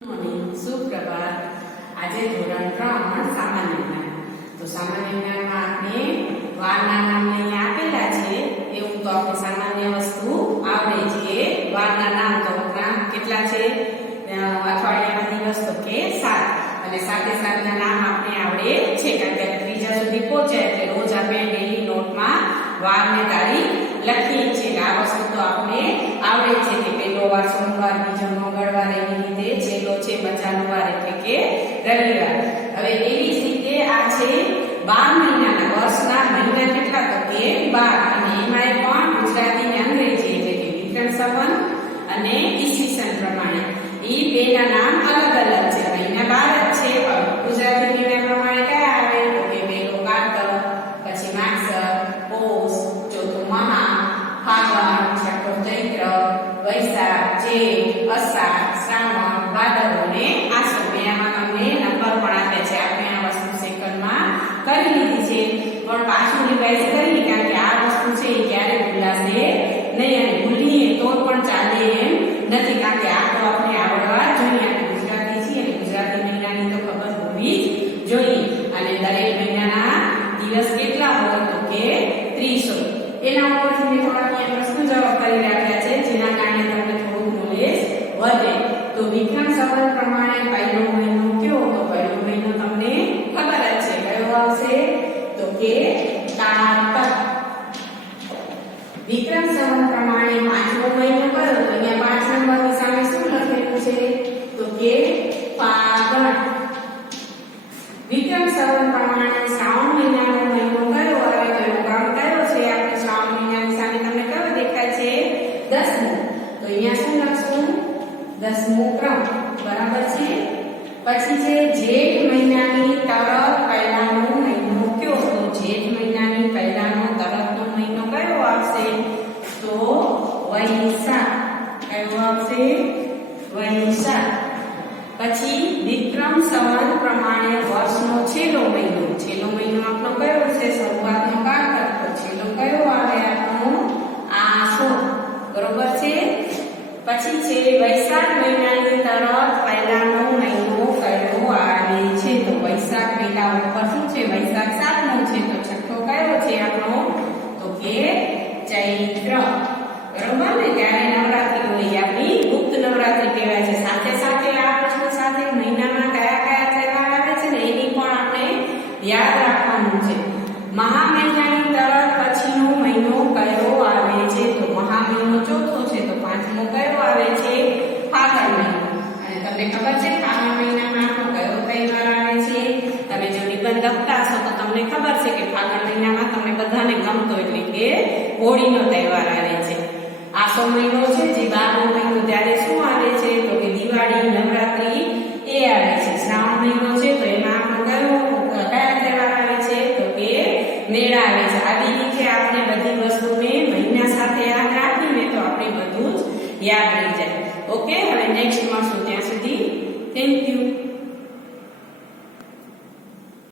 સુપ્રભાત. આજે ધોરણ 3 સામાન્ય જ્ઞાન. તો સામાન્ય જ્ઞાનમાં આપણે વારના નામ અહીંયા આપેલા છે એવું તો આપણે સામાન્ય વસ્તુ આવડે છે. વારના નામ તો કેટલા છે? અઠવાડિયાના દિવસ તો કે 7 અને સાથે સાથેના નામ આપણે આવડે છે કારણ કે ત્રીજા સુધી પહોંચ્યા એટલે રોજ આપણે ડેલી નોટમાં વાર ને તારીખ લખીએ છીએ. આ વસ્તુ તો આપણે આવડે છે કે પહેલો વાર સોમવાર, બીજો મંગળવાર, એવી રીતે છેલ્લો છે બચાનો વાર એટલે કે રવિવાર. હવે એવી જ રીતે આ છે 12 મહિનાના વર્ષના મહિના કેટલા તો કે 12 અને એમાં પણ ગુજરાતી અને અંગ્રેજી એટલે કે વિક્રમ સંવત અને ઈસવીસન પ્રમાણે ઈ બેના નામ અલગ અલગ છે. મહિના 12 જ છે પણ ગુજરાતી મહિના પ્રમાણે કયા આવે તો કે પહેલો કારતક, પછી માગસર, પોષ, ચોથો મહા, ફાગણ, છઠ્ઠો ચૈત્ર, વૈશાખ, જેઠ, અષાઢ, શ્રાવણ, ભાદરવો અને આસો. આમાં તમને નંબર પણ આપે છે. આપણે આ વસ્તુ સેકન્ડમાં કરી લીધી છે પણ પાછું રિવાઇઝ કરી કારણ કે આ વસ્તુ છે એ ક્યારે ભૂલાશે નહીં અને ભૂલીએ તો પણ ચાલે એમ નથી કારણ કે આ તો આપણે આવડવા જોઈએ. આપણે ગુજરાતી છીએ અને ગુજરાતી મહિનાની તો ખબર હોવી જ જોઈએ અને દરેક મહિનાના દિવસ કેટલા હોય તો કે 30 હોય. એના ઉપરથી મેં થોડા અહીંયા પ્રશ્ન જવાબ કરી રાખ્યા છે જેના કારણે તમને થોડું નોલેજ વધે. તો વિક્રમ સંવત પ્રમાણે પહેલો મહિનો કયો તો પહેલો મહિનો તમને ખબર જ છે કયો આવશે તો કે કારતક. વિક્રમ સંવત પ્રમાણે પાંચમો મહિનો કયો તો અહીંયા 5 નંબરની સામે શું લખેલું છે તો કે ફાગણ. વિક્રમ સંવત પ્રમાણે શ્રાવણ મહિનાનો મહિનો કયો આવે તો એનો ક્રમ કયો છે? આપણે શ્રાવણ મહિનાની સામે તમને કયો દેખાય છે? 10મો. તો અહીંયા શું લખશું? 10મો ક્રમ. બરાબર છે. પછી છે જેઠ મહિનાની તરફ પહેલાનો મહિનો કયો તો જેઠ મહિનાની પહેલાનો તરફનો મહિનો કયો આવશે તો વૈશાખ. કયો આવશે? વૈશાખ. પછી વિક્રમ સંવત પ્રમાણે વર્ષનો છેલ્લો મહિનો આપણો કયો છે? શરૂઆતનો કારતક. તો છેલ્લો કયો આવે આપણો? આસો. બરોબર છે. પછી છે વૈશાખ મહિનાની તરફ પહેલાનો મહિનો કયો આવે છે તો વૈશાખ પહેલા ઉપર શું છે? વૈશાખ 7મો છે તો છઠ્ઠો કયો છે આપણો તો કે ચૈત્ર. બરોબર ને? ત્યારે નવરાત્રી હોય આપણી ગુપ્ત નવરાત્રી કહેવાય છે. સાથે સાથે આ પ્રશ્ન સાથે મહિનામાં કયા કયા તહેવાર આવે છે ને એની પણ આપણે યાદ રાખવાનું છે. મહા મહિનાની તરફ પછીનો મહિનો કયો આવે છે તો મહા મહિનો ચોથો છે તો 5મો કયો આવે છે? ફાગણ મહિનો. અને તમને ખબર છે ફાગણ મહિનામાં આપણો કયો તહેવાર આવે છે? તમે જો નિબંધ લખતા હશો તો તમને ખબર છે કે ફાગણ મહિનામાં તમને બધાને ગમતો એટલે કે હોળીનો તહેવાર આવે છે. આસો મહિનો છે જે 12મો મહિનો ત્યારે શું આવે છે તો કે દિવાળી, નવરાત્રી એ આવે છે. શ્રાવણ મહિનો છે તો એમાં આપણો કયા તહેવાર આવે છે તો કે મેળા આવે છે. આવી રીતે આપણે બધી વસ્તુને મહિના સાથે યાદ રાખીને તો આપણે બધું જ યાદ રહી જાય. ઓકે, હવે નેક્સ્ટ મળશું ત્યાં સુધી થેન્ક યુ.